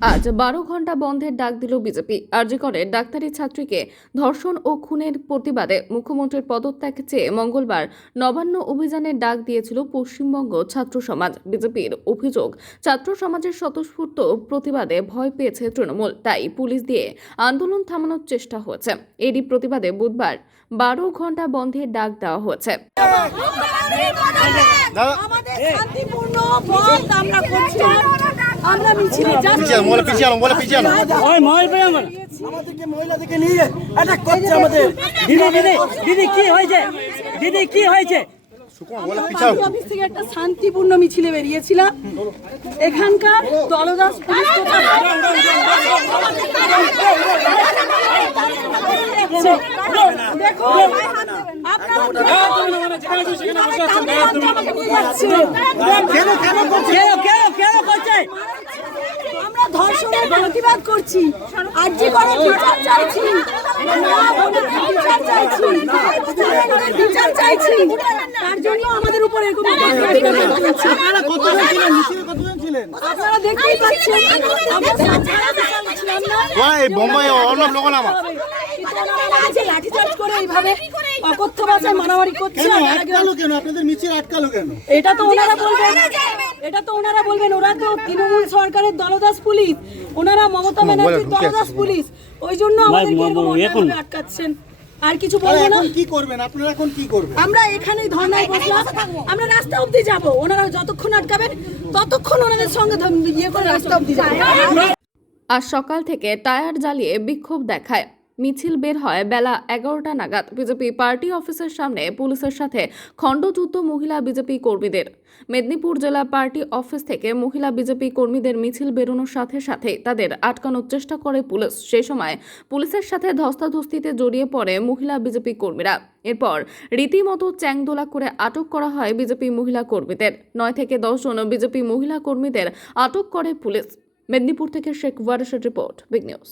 আজ বারো ঘণ্টা বন্ধের ডাক দিল বিজেপি। আরজিকরের ডাক্তারি ছাত্রীকে ধর্ষণ ও খুনের প্রতিবাদে মুখ্যমন্ত্রীর পদত্যাগ চেয়ে মঙ্গলবার নবান্ন অভিযানের ডাক দিয়েছিল পশ্চিমবঙ্গ ছাত্র সমাজ। বিজেপির অভিযোগ ছাত্র সমাজের স্বতঃস্ফূর্ত প্রতিবাদে ভয় পেয়েছে তৃণমূল তাই পুলিশ দিয়ে আন্দোলন থামানোর চেষ্টা হয়েছে। এরই প্রতিবাদে বুধবার বারো ঘণ্টা বন্ধের ডাক দেওয়া হয়েছে। আমাদের শান্তিপূর্ণ আমরা আমরা মিছিলে যাচ্ছি বলে পিছিয়ে বলে পিছিয়ে। ওই মহল পেয়ে আমার আমাদেরকে মহিলাদেরকে নিয়ে অ্যাটাক করছে আমাদের দিদি দিদি দিদি কি হয়েছে দিদি কি হয়েছে শান্তিপূর্ণ মিছিলে বেরিয়েছিলাম এখানকার দলদাস পুলিশ কোথায়? দেখুন আপনারা আমাকে নিয়ে যাচ্ছেন। কেন কেন কেন করছে আমরা ধর্ষণের প্রতিবাদ করছি। করে বিচার চাইছি বিচার চাইছি বিচার চাইছি তার জন্য আমাদের উপর এরকম। আপনারা দেখতেই পাচ্ছেন মারামারি করছে কেন? আর কেন? কেন? এটা তো ওনারা বলবেন। এটা তো ওনারা বলবেন ওরা তো তৃণমূল সরকারের দলদাস পুলিশ ওনারা মমতা ব্যানার্জির দলদাস পুলিশ। ওই জন্য আমাদের এখন- আটকাচ্ছেন। আর কিছু বলব না? কি করবেন? আপনারা এখন কি করবেন? আমরা এখানেই ধর্নায় বসলাম। আমরা রাস্তা অবধি যাব। ওনারা যতক্ষণ আটকাবেন ততক্ষণ ওনাদের সঙ্গে ইয়ে করে রাস্তা অবধি যাব। আজ সকাল থেকে টায়ার জ্বালিয়ে বিক্ষোভ দেখায়। মিছিল বের হয় বেলা এগারোটা নাগাদ। বিজেপি পার্টি অফিসের সামনে পুলিশের সাথে খণ্ডযুদ্ধ মহিলা বিজেপি কর্মীদের। মেদিনীপুর জেলা পার্টি অফিস থেকে মহিলা বিজেপি কর্মীদের মিছিল বেরোনোর সাথে সাথে তাদের আটকানোর চেষ্টা করে পুলিশ। সেই সময় পুলিশের সাথে ধস্তাধস্তিতে জড়িয়ে পড়ে মহিলা বিজেপি কর্মীরা। এরপর রীতিমতো চ্যাংদোলা করে আটক করা হয় বিজেপি মহিলা কর্মীদের। নয় থেকে দশ জন বিজেপি মহিলা কর্মীদের আটক করে পুলিশ। মেদিনীপুর থেকে শেখ ওয়ারেসের রিপোর্ট, বিগ নিউজ।